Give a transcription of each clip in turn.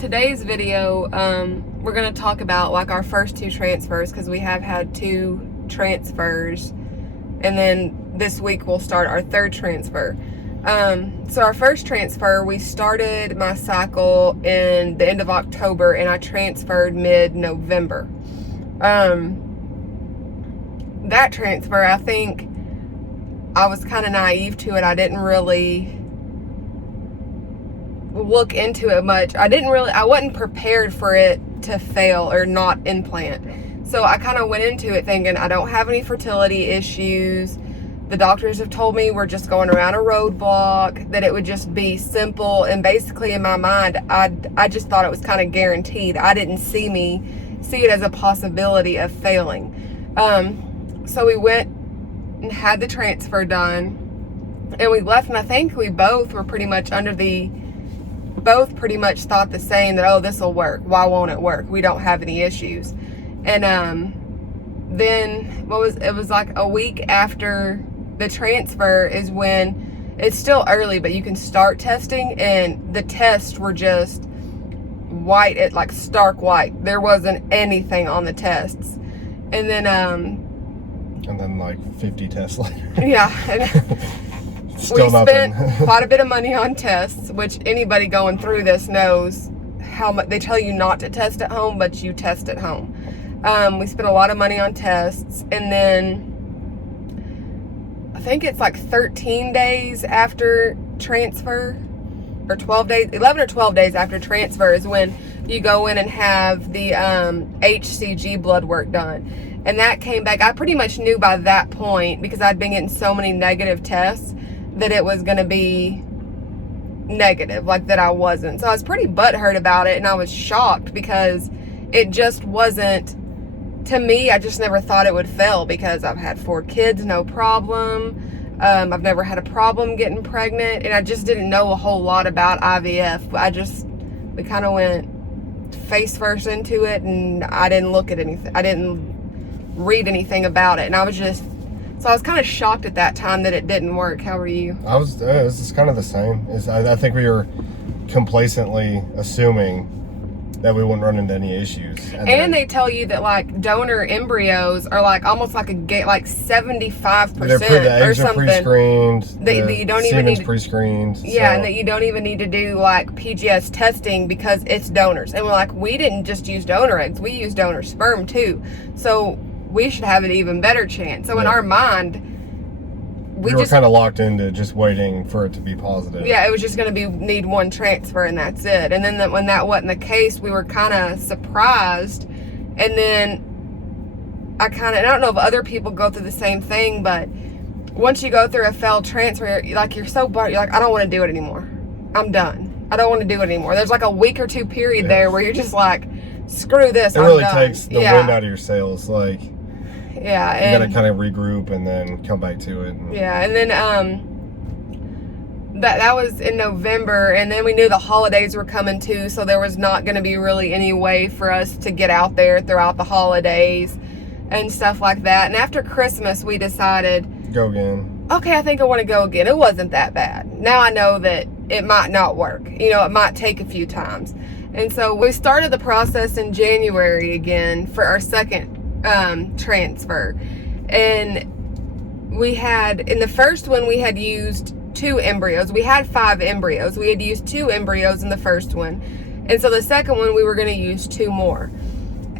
today's video, we're going to talk about like our first two transfers, because we have had two transfers, and then this week we'll start our third transfer. So our first transfer, we started my cycle in the end of October, and I transferred mid-November. That transfer, I think I was kind of naive to it. I didn't really look into it much. I wasn't prepared for it to fail or not implant. So I kind of went into it thinking I don't have any fertility issues. The doctors have told me we're just going around a roadblock, that it would just be simple. And basically in my mind, I just thought it was kind of guaranteed. I didn't see it as a possibility of failing. So we went and had the transfer done, and we left, and I think we both were pretty much both pretty much thought the same, that, oh, this will work. Why won't it work? We don't have any issues. And then it was like a week after the transfer is when it's still early, but you can start testing, and the tests were just white, like stark white. There wasn't anything on the tests. And then like 50 tests later. Yeah. Still we nothing. spent quite a bit of money on tests, which anybody going through this knows how much. They tell you not to test at home, but you test at home. We spent a lot of money on tests, and then I think it's like 13 days after transfer, or 12 days, 11 or 12 days after transfer is when you go in and have the HCG blood work done. And that came back. I pretty much knew by that point, because I'd been getting so many negative tests, that it was going to be negative, like that I wasn't. So I was pretty butthurt about it, and I was shocked because it just wasn't, to me, I just never thought it would fail, because I've had 4 kids, no problem. I've never had a problem getting pregnant, and I just didn't know a whole lot about IVF. We kind of went face first into it, and I didn't look at anything. I didn't read anything about it, and I was kind of shocked at that time that it didn't work. How were you? This is kind of the same. I think we were complacently assuming that we wouldn't run into any issues. And they tell you that like donor embryos are like almost like like 75% the eggs or something. Are pre-screened. That you don't even need to, pre-screened. Yeah, and that you don't even need to do like PGS testing because it's donors. And we're like, we didn't just use donor eggs, we used donor sperm too. So we should have an even better chance. So in our mind, we were kind of locked into just waiting for it to be positive. Yeah, it was just going to need one transfer, and that's it. And then when that wasn't the case, we were kind of surprised. And then I don't know if other people go through the same thing, but once you go through a failed transfer, you're so buttered. You're like, I don't want to do it anymore. I'm done. I don't want to do it anymore. There's like a week or two period there where you're just like, screw this. It really takes the wind out of your sails. Like, yeah, you gotta kind of regroup and then come back to it. Yeah, and then that was in November, and then we knew the holidays were coming too, so there was not going to be really any way for us to get out there throughout the holidays and stuff like that. And after Christmas, we decided, go again. Okay, I think I want to go again. It wasn't that bad. Now I know that it might not work. It might take a few times. And so we started the process in January again for our second transfer. And we had, in the first one, we had used 2 embryos. We had 5 embryos. We had used 2 embryos in the first one. And so the second one, we were going to use 2 more.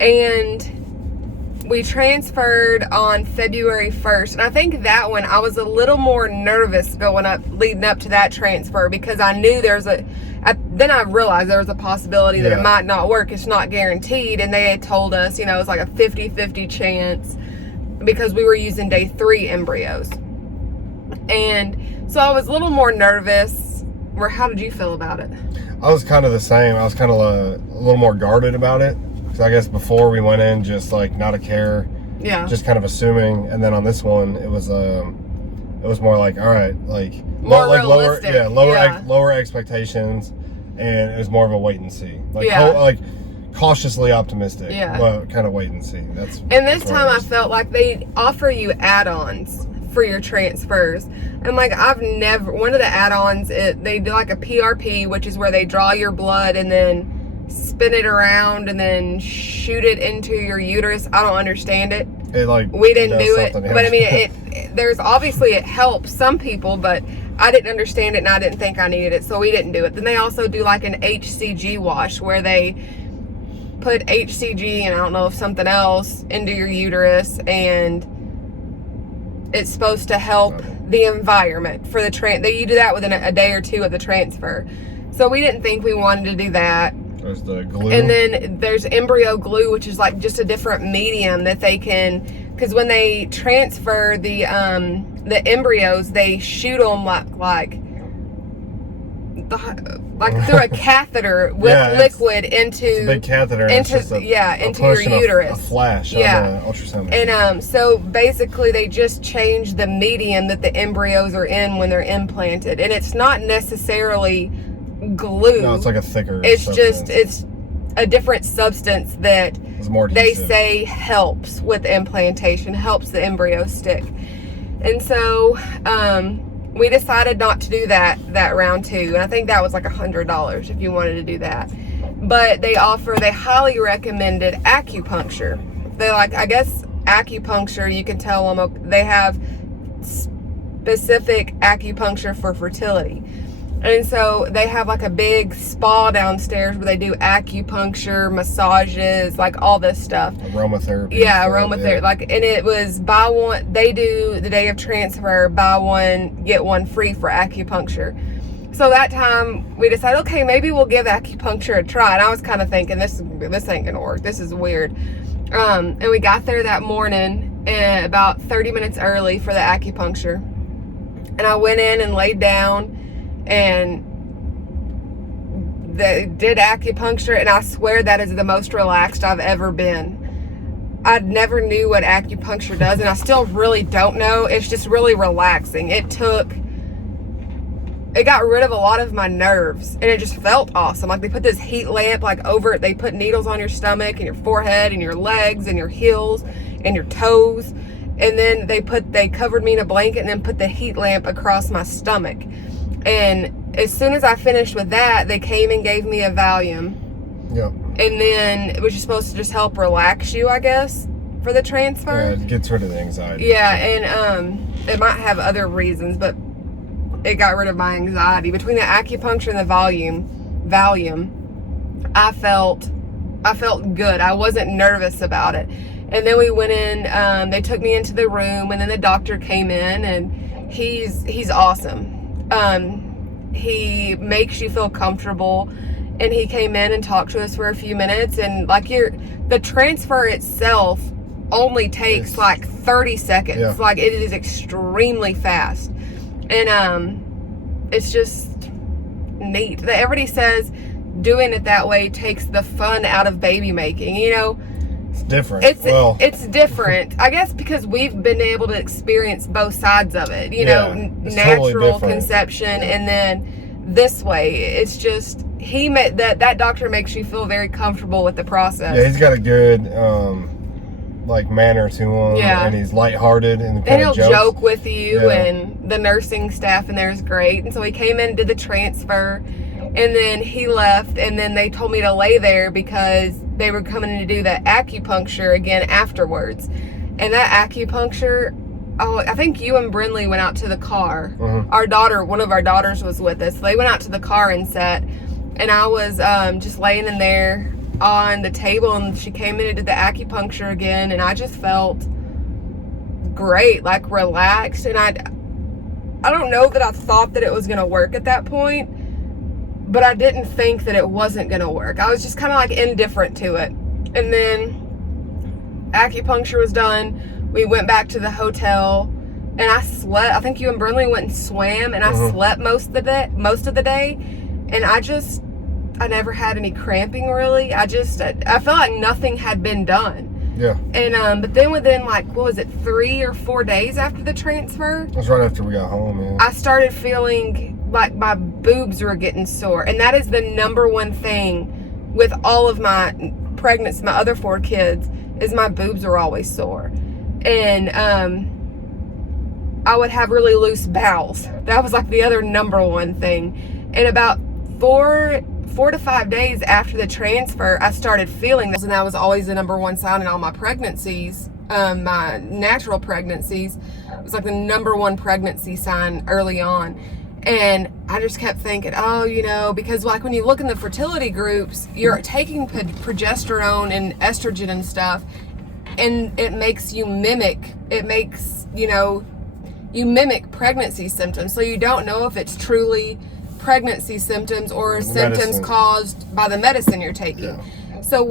And we transferred on February 1st. And I think that one, I was a little more nervous leading up to that transfer, because I knew then I realized there was a possibility that it might not work. It's not guaranteed. And they had told us, it was like a 50-50 chance, because we were using day 3 embryos. And so I was a little more nervous. How did you feel about it? I was kind of the same. I was kind of a little more guarded about it. Because I guess before we went in, just like not a care. Yeah. Just kind of assuming. And then on this one, it was more like, all right, like more realistic. Lower expectations, and it was more of a wait and see. Like cautiously optimistic. Yeah. Well, kind of wait and see. And this time I felt like they offer you add-ons for your transfers. And like one of the add-ons, they do like a PRP, which is where they draw your blood and then spin it around and then shoot it into your uterus. I don't understand it. We didn't do it, but I mean, there's obviously it helps some people, but I didn't understand it and I didn't think I needed it, so we didn't do it. Then they also do like an HCG wash where they put HCG and I don't know if something else into your uterus, and it's supposed to help the environment for the you do that within a day or two of the transfer. So we didn't think we wanted to do that. There's the glue. And then there's embryo glue, which is like just a different medium that they can, because when they transfer the embryos, they shoot them like through a catheter with liquid into it's a big catheter into your uterus. A flash on the ultrasound. And so basically they just change the medium that the embryos are in when they're implanted, and it's not necessarily glue. No, it's like a thicker substance. It's a different substance that they say helps with implantation, helps the embryo stick. And so we decided not to do that round 2, and I think that was like $100 if you wanted to do that. But they highly recommended acupuncture. I guess acupuncture, you can tell them they have specific acupuncture for fertility. And so they have like a big spa downstairs where they do acupuncture, massages, like all this stuff. Aromatherapy. Yeah, aromatherapy. Yeah. And it was buy one, they do the day of transfer, buy one, get one free for acupuncture. So that time we decided, okay, maybe we'll give acupuncture a try. And I was kind of thinking, this ain't gonna work. This is weird. And we got there that morning about 30 minutes early for the acupuncture. And I went in and laid down, and they did acupuncture, and I swear that is the most relaxed I've ever been. I never knew what acupuncture does, and I still really don't know. It's just really relaxing. It got rid of a lot of my nerves, and it just felt awesome. Like they put this heat lamp like over it. They put needles on your stomach and your forehead and your legs and your heels and your toes, and then they covered me in a blanket and then put the heat lamp across my stomach. And as soon as I finished with that, they came and gave me a Valium. Yep. And then it was just supposed to just help relax you, I guess, for the transfer. Yeah, it gets rid of the anxiety. Yeah, and it might have other reasons, but it got rid of my anxiety. Between the acupuncture and the Valium, I felt good. I wasn't nervous about it. And then we went in, they took me into the room, and then the doctor came in, and he's awesome. He makes you feel comfortable, and he came in and talked to us for a few minutes, and the transfer itself only takes like 30 seconds. Yeah. Like it is extremely fast, and it's just neat. Everybody says doing it that way takes the fun out of baby making. It's different. It's different, I guess, because we've been able to experience both sides of it. Natural totally conception, and then this way, it's just that doctor makes you feel very comfortable with the process. Yeah, he's got a good manner to him. Yeah, and he's lighthearted and he'll joke with you. Yeah. And the nursing staff in there is great. And so he came in and did the transfer, and then he left, and then they told me to lay there because they were coming in to do that acupuncture again afterwards. And that acupuncture, I think you and Brinley went out to the car. Mm-hmm. One of our daughters was with us. They went out to the car and sat, and I was just laying in there on the table, and she came in and did the acupuncture again, and I just felt great, like relaxed. And I don't know that I thought that it was going to work at that point, but I didn't think that it wasn't going to work. I was just kind of like indifferent to it. And then acupuncture was done. We went back to the hotel, and I slept. I think you and Brinley went and swam, and I slept most of the day. And I never had any cramping really. I felt like nothing had been done. Yeah. And but then within 3 or 4 days after the transfer, that's right after we got home, man, I started feeling like my boobs were getting sore. And that is the number one thing with all of my pregnancy, my other 4 kids, is my boobs are always sore. And I would have really loose bowels. That was like the other number one thing. And about 4 to 5 days after the transfer, I started feeling this, and that was always the number one sign in all my pregnancies, my natural pregnancies. It was like the number one pregnancy sign early on. And I just kept thinking, oh, you know, because like when you look in the fertility groups, you're taking progesterone and estrogen and stuff, and it makes you mimic, you mimic pregnancy symptoms. So you don't know if it's truly pregnancy symptoms or symptoms caused by the medicine you're taking. Yeah. So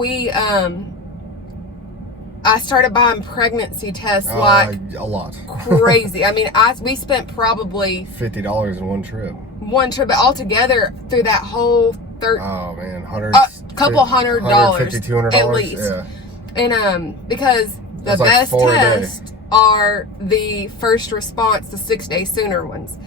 I started buying pregnancy tests like a lot. Crazy. I mean, we spent probably $50 in one trip. But altogether through that whole oh man, couple $100, $200 at least. Yeah. And because the best tests are the first response, the 6 day sooner ones.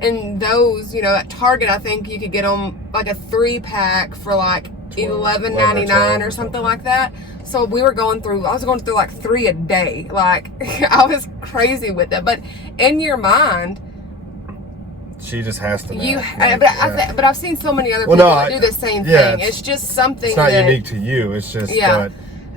And those, you know, at Target, I think you could get them like a 3-pack for like $11.99 or something like that. So I was going through like 3 a day. Like, I was crazy with it. But in your mind, she just has to know. But I've seen so many other people that do the same thing. It's just something it's not unique to you. It's just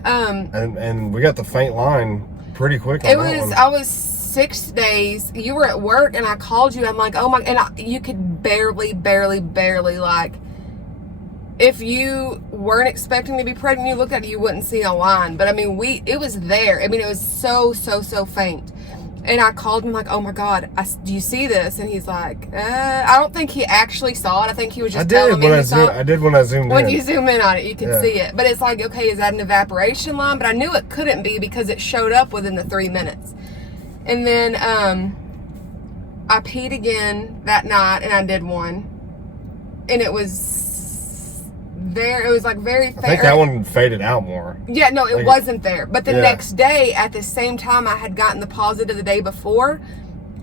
and we got the faint line pretty quick on that one. I was 6 days. You were at work and I called you. I'm like, oh my, and you could barely like, if you weren't expecting to be pregnant, you looked at it, you wouldn't see a line. But I mean, it was there. I mean, it was so faint. And I called him like, oh my God, do you see this? And he's like, I don't think he actually saw it. I think he was just telling me. I did when I zoomed in. When you zoom in on it, you can see it. But it's like, okay, is that an evaporation line? But I knew it couldn't be because it showed up within the 3 minutes. And then I peed again that night, and I did one. And it was there. It was like very faint. I think that one faded out more. Yeah, no, it wasn't there. But the next day, at the same time I had gotten the positive the day before,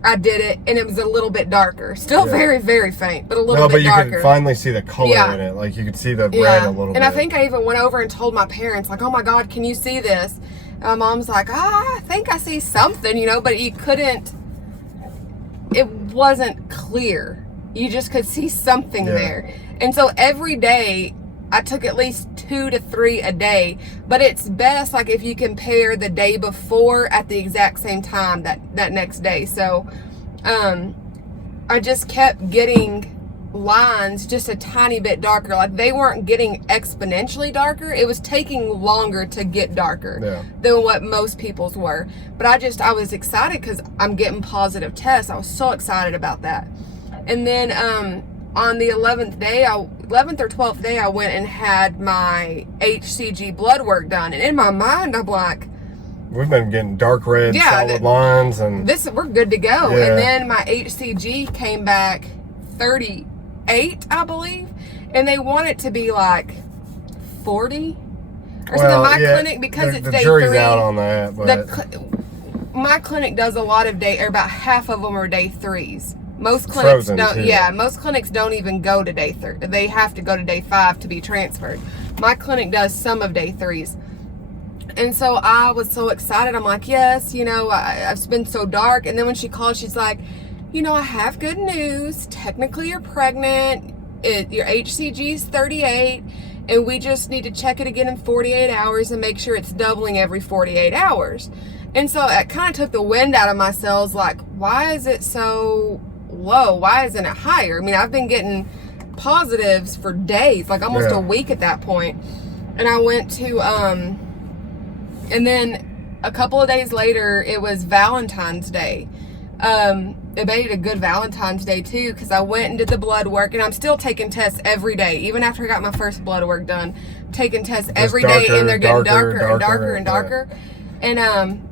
I did it, and it was a little bit darker. Still very, very faint, but a little bit darker. No, but you could finally see the color in it. Like, you could see the red a little bit. And I think I even went over and told my parents, like, oh my God, can you see this? My mom's like, I think I see something, you know, but you couldn't, it wasn't clear. You just could see something there. And so every day, I took at least 2 to 3 a day, but it's best like if you compare the day before at the exact same time that next day. So I just kept getting lines just a tiny bit darker. Like, they weren't getting exponentially darker. It was taking longer to get darker than what most people's were. But I was excited because I'm getting positive tests. I was so excited about that. And then on the 11th or 12th day, I went and had my HCG blood work done. And in my mind, I'm like, we've been getting dark red solid lines, and we're good to go. And then my HCG came back 38, I believe, and they want it to be like 40 or something. My clinic, because it's day 3. The jury's out on that, but my clinic does a lot of day, or about half of them are day 3s. Most clinics don't. Most clinics don't even go to day 3. They have to go to day 5 to be transferred. My clinic does some of day 3s. And so I was so excited. I'm like, yes, you know, I've been so dark. And then when she called, she's like, you know, I have good news. Technically, you're pregnant. Your HCG is 38. And we just need to check it again in 48 hours and make sure it's doubling every 48 hours. And so it kind of took the wind out of my sails. Like, why is it so low? Why isn't it higher? I mean, I've been getting positives for days, like almost a week at that point. And I went to, and then a couple of days later, it was Valentine's Day. It made it a good Valentine's Day too, because I went and did the blood work, and I'm still taking tests every day, even after I got my first blood work done, taking tests every day, and they're getting darker and darker. And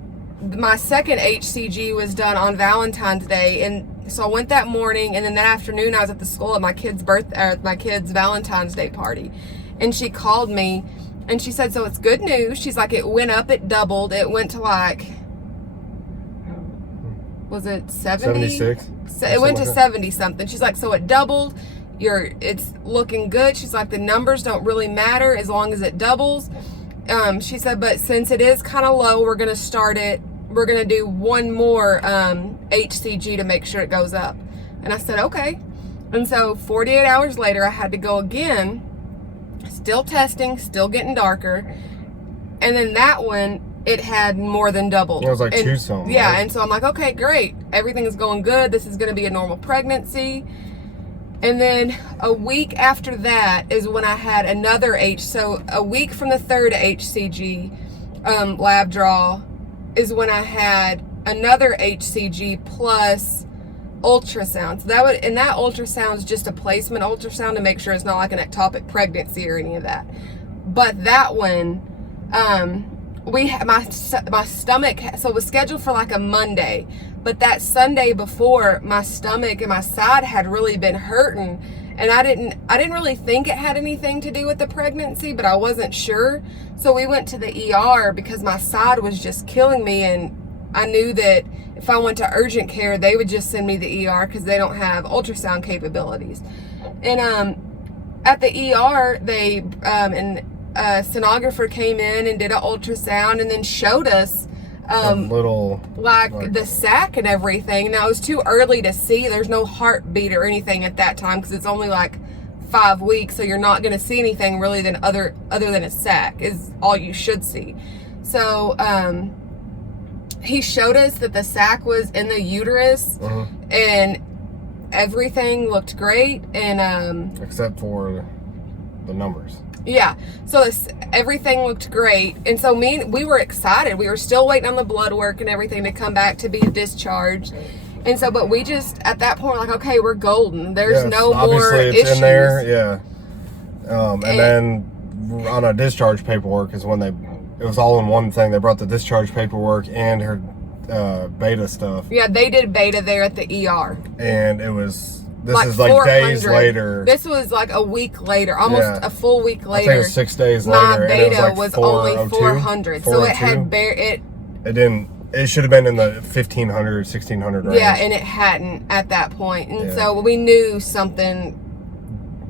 my second HCG was done on Valentine's Day, and so I went that morning, and then that afternoon I was at the school at my kid's Valentine's Day party, and she called me, and she said, so it's good news. She's like, it went up, it doubled, it went to like, was it 70? 76? It went to 70 something. She's like, so it doubled, it's looking good. She's like, the numbers don't really matter as long as it doubles. She said, but since it is kind of low, we're going to do one more HCG to make sure it goes up. And I said, okay. And so 48 hours later, I had to go again still testing, still getting darker. And then that one, it had more than doubled. It was like two something. Yeah, right? and so I'm like, okay, great. Everything is going good. This is going to be a normal pregnancy. And then a week after that is when I had another so a week from the third HCG lab draw is when I had another HCG plus ultrasound. So that ultrasound's just a placement ultrasound to make sure it's not like an ectopic pregnancy or any of that. But that one, we had my stomach, so it was scheduled for like a Monday, but that Sunday before, my stomach and my side had really been hurting, and I didn't really think it had anything to do with the pregnancy, but I wasn't sure. So we went to the ER because my side was just killing me, and I knew that if I went to urgent care, they would just send me to the ER because they don't have ultrasound capabilities. And at the ER, they a sonographer came in and did an ultrasound and then showed us like the sac and everything. Now, it was too early to see. There's no heartbeat or anything at that time because it's only like 5 weeks, so you're not going to see anything really than other than a sac is all you should see. So he showed us that the sac was in the uterus, and everything looked great, and except for the numbers. Yeah, so everything looked great, and so we were excited. We were still waiting on the blood work and everything to come back to be discharged, and so, but we just at that point were like, okay, we're golden. There's no more it's issues in there, and then on our discharge paperwork is when it was all in one thing. They brought the discharge paperwork and her beta stuff. Yeah, they did beta there at the ER, and it was. This like is like days later. This was like a week later, almost a full week later. I think it was 6 days later. My beta and it was only 400, so it had It should have been in the 1500, 1600 range. Yeah, and it hadn't at that point, and so we knew something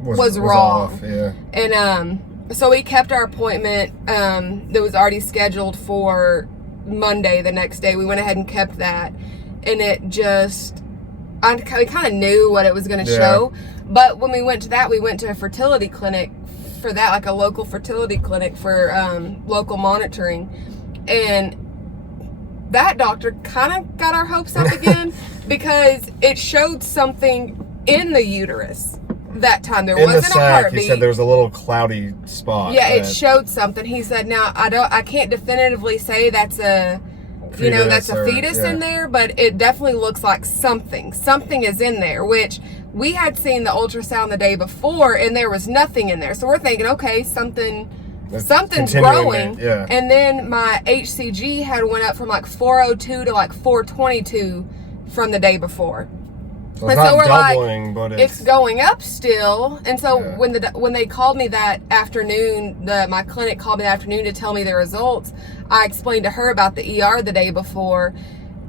was wrong. Off, yeah. And so we kept our appointment that was already scheduled for Monday the next day. We went ahead and kept that, and it just. We kind of knew what it was going to show, but when we went to that, we went to a fertility clinic for that, like a local fertility clinic for local monitoring, and that doctor kind of got our hopes up again because it showed something in the uterus that time. There wasn't a heartbeat. He said there was a little cloudy spot. Yeah, it showed something. He said, now I can't definitively say that's a that's a fetus in there, but it definitely looks like something is in there, which we had seen the ultrasound the day before and there was nothing in there. So we're thinking, okay, something's growing. And then my HCG had went up from like 402 to like 422 from the day before. So it's not doubling, but it's going up still. And so when they called me that afternoon, my clinic called me that afternoon to tell me the results, I explained to her about the ER the day before,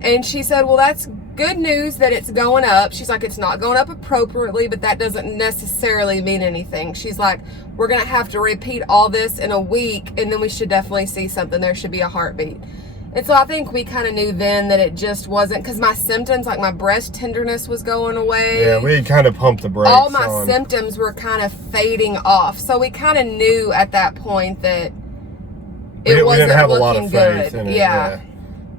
and she said, well, that's good news that it's going up. She's like, it's not going up appropriately, but that doesn't necessarily mean anything. She's like, we're going to have to repeat all this in a week, and then we should definitely see something. There should be a heartbeat. And so I think we kind of knew then that it just wasn't, because my symptoms, like my breast tenderness was going away. Yeah, we had kind of pumped the brakes. All my symptoms were kind of fading off. So we kind of knew at that point that it wasn't have looking a lot of faith good. In it. Yeah.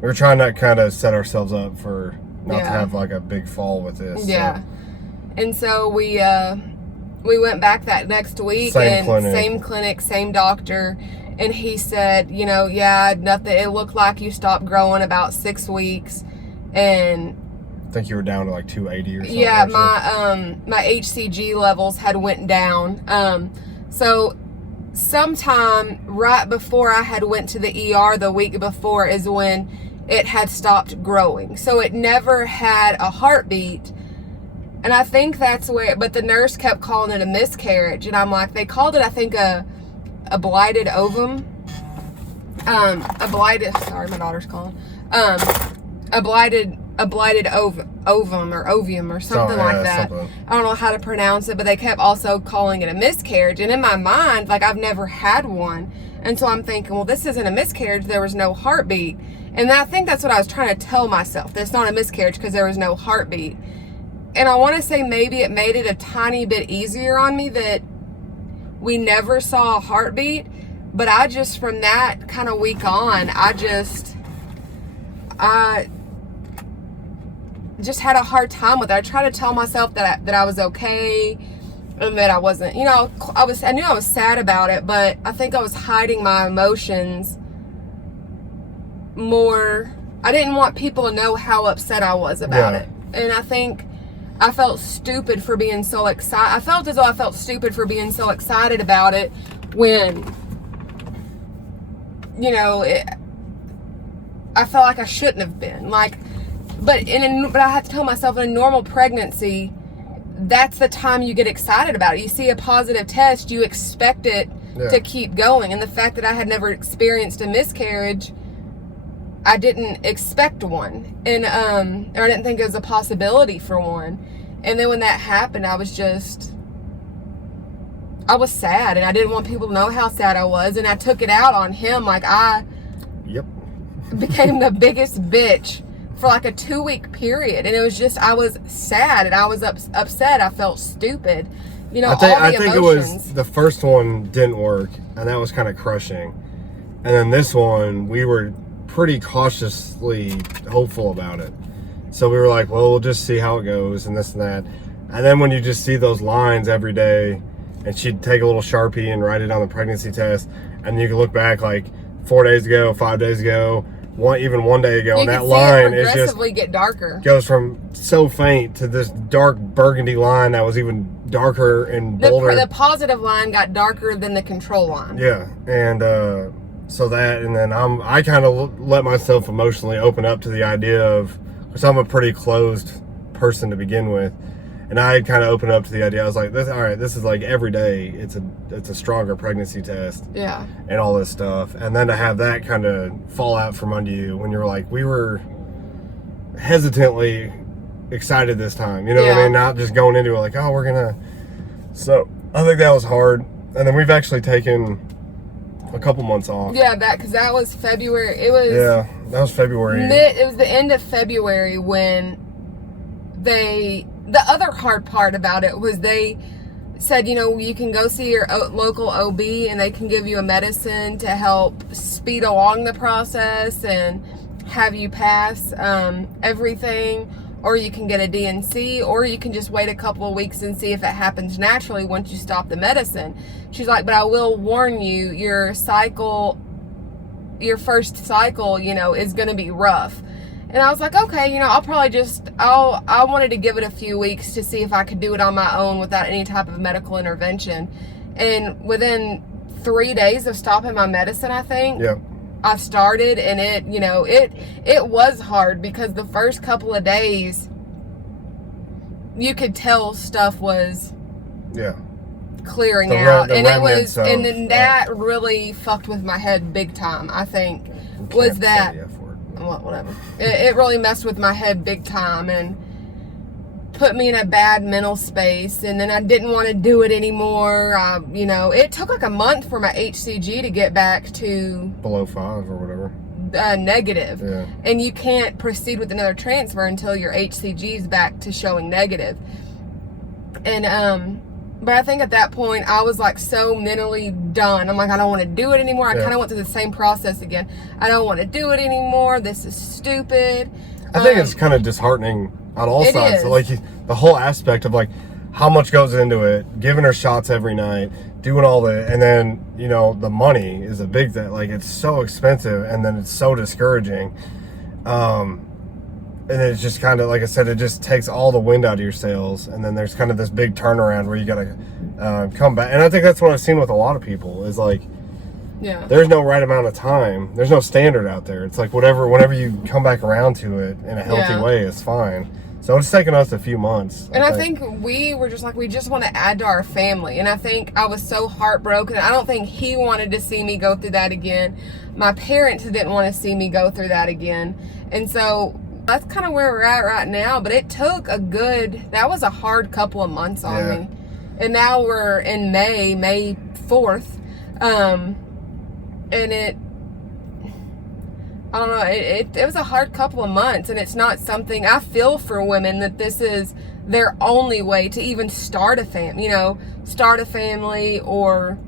We were trying to kind of set ourselves up for not to have like a big fall with this. Yeah. So. And so we went back that next week. Same clinic, same doctor. And he said, nothing. It looked like you stopped growing about 6 weeks, and I think you were down to like 280 or something. Yeah, my HCG levels had went down. So sometime right before I had went to the ER the week before is when it had stopped growing. So it never had a heartbeat. And I think that's where, but the nurse kept calling it a miscarriage. And I'm like, they called it, I think, a blighted ovum. Sorry, my daughter's calling. A blighted ovum or ovium or something like that. Something. I don't know how to pronounce it, but they kept also calling it a miscarriage. And in my mind, like, I've never had one. And so I'm thinking, well, this isn't a miscarriage. There was no heartbeat. And I think that's what I was trying to tell myself. That it's not a miscarriage because there was no heartbeat. And I want to say maybe it made it a tiny bit easier on me that We never saw a heartbeat, but I just, from that kind of week on, I just had a hard time with it. I tried to tell myself that I was okay and that I wasn't, you know, I knew I was sad about it, but I think I was hiding my emotions more. I didn't want people to know how upset I was about it. And I think I felt stupid for being so excited. I felt as though I felt stupid for being so excited about it when, you know, I felt like I shouldn't have been. Like, but I have to tell myself, in a normal pregnancy, that's the time you get excited about it. You see a positive test, you expect it to keep going. And the fact that I had never experienced a miscarriage, I didn't expect one. And or I didn't think it was a possibility for one. And then when that happened, I was sad, and I didn't want people to know how sad I was, and I took it out on him. Like, I became the biggest bitch for like a 2-week period, and it was just, I was sad and I was upset. I felt stupid, you know. I think it was the first one didn't work, and that was kind of crushing. And then this one, we were pretty cautiously hopeful about it, so we were like, well, we'll just see how it goes and this and that. And then when you just see those lines every day, and she'd take a little Sharpie and write it on the pregnancy test, and you can look back like 4 days ago, 5 days ago, even 1 day ago, and that line is just get darker. Goes from so faint to this dark burgundy line that was even darker and bolder. The positive line got darker than the control line. Yeah, and so that, and then I kind of let myself emotionally open up to the idea of, because I'm a pretty closed person to begin with, and I kind of opened up to the idea. I was like, all right, this is like every day. It's a stronger pregnancy test. Yeah. And all this stuff. And then to have that kind of fall out from under you when you're like, we were hesitantly excited this time. You know what I mean? Not just going into it like, oh, we're going to. So I think that was hard. And then we've actually taken a couple months off. Yeah, because that was February. It was. Yeah, that was February. It was the end of February when the other hard part about it was they said, you know, you can go see your local OB and they can give you a medicine to help speed along the process and have you pass everything, or you can get a DNC, or you can just wait a couple of weeks and see if it happens naturally once you stop the medicine. She's like, but I will warn you, your first cycle, you know, is going to be rough. And I was like, okay, you know, I'll probably I wanted to give it a few weeks to see if I could do it on my own without any type of medical intervention. And within 3 days of stopping my medicine, I think, I started, and it was hard, because the first couple of days, you could tell stuff was clearing out. And it was, and then that really fucked with my head big time, I think, was that. Well, whatever. It really messed with my head big time and put me in a bad mental space. And then I didn't want to do it anymore. You know, it took like a month for my HCG to get back to below 5 or whatever. Negative. Yeah. And you can't proceed with another transfer until your HCG is back to showing negative. And but I think at that point I was like so mentally done. I'm like, I don't want to do it anymore. I kind of went through the same process again. I don't want to do it anymore. This is stupid. I think it's kind of disheartening on all sides. So, like, the whole aspect of like how much goes into it, giving her shots every night, doing all the, and then, you know, the money is a big thing. Like, it's so expensive, and then it's so discouraging. And it's just kind of, like I said, it just takes all the wind out of your sails. And then there's kind of this big turnaround where you got to come back. And I think that's what I've seen with a lot of people is like, there's no right amount of time. There's no standard out there. It's like whenever you come back around to it in a healthy way, it's fine. So it's taken us a few months. And I think we were just like, we just want to add to our family. And I think I was so heartbroken. I don't think he wanted to see me go through that again. My parents didn't want to see me go through that again. And so that's kind of where we're at right now. But it took that was a hard couple of months on me. And now we're in May 4th. And I don't know, it was a hard couple of months, and it's not something, I feel for women that this is their only way to even start a family, or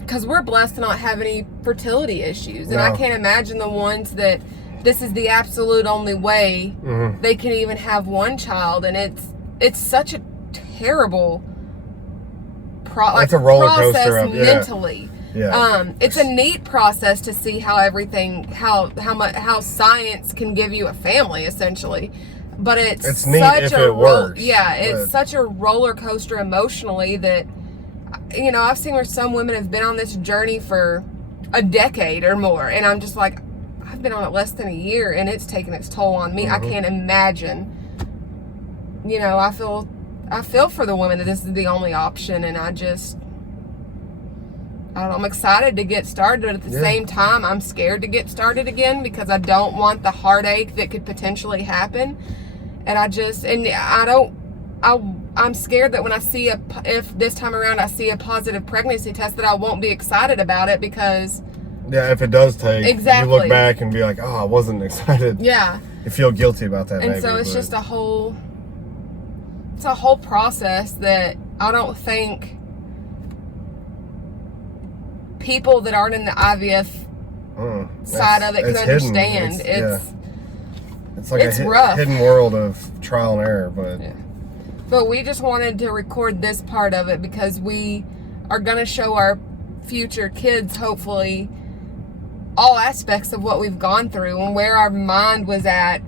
because we're blessed to not have any fertility issues. And I can't imagine the ones that this is the absolute only way they can even have one child. And it's such a terrible it's a roller process coaster mentally. Yeah. It's a neat process to see how science can give you a family, essentially. But it's neat such if a it works. it's such a roller coaster emotionally that, I've seen where some women have been on this journey for a decade or more, and I'm just like, I've been on it less than a year, and it's taken its toll on me. I can't imagine. I feel for the women that this is the only option, and I don't know, I'm excited to get started, but at the same time, I'm scared to get started again because I don't want the heartache that could potentially happen. And I'm scared that when if this time around I see a positive pregnancy test, that I won't be excited about it because... Yeah, if it does take, exactly. You look back and be like, oh, I wasn't excited. Yeah. You feel guilty about that, and maybe. So it's just a whole process that I don't think people that aren't in the IVF side of it can understand. It's like rough. Hidden world of trial and error, but... Yeah. But we just wanted to record this part of it because we are going to show our future kids, hopefully, all aspects of what we've gone through and where our mind was at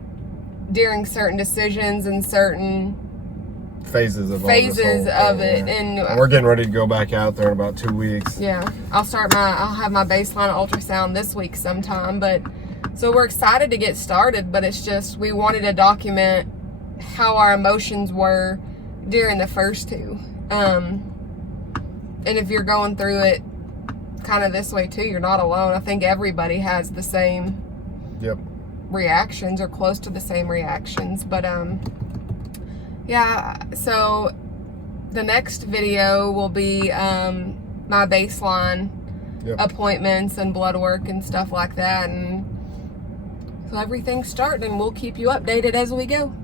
during certain decisions and certain phases of it. Yeah. And we're getting ready to go back out there in about 2 weeks. Yeah. I'll have my baseline ultrasound this week sometime, so we're excited to get started, but it's just, we wanted to document how our emotions were during the first two. And if you're going through it kind of this way too, you're not alone. I think everybody has the same reactions or close to the same reactions. But so the next video will be my baseline appointments and blood work and stuff like that, and so everything's starting, and we'll keep you updated as we go.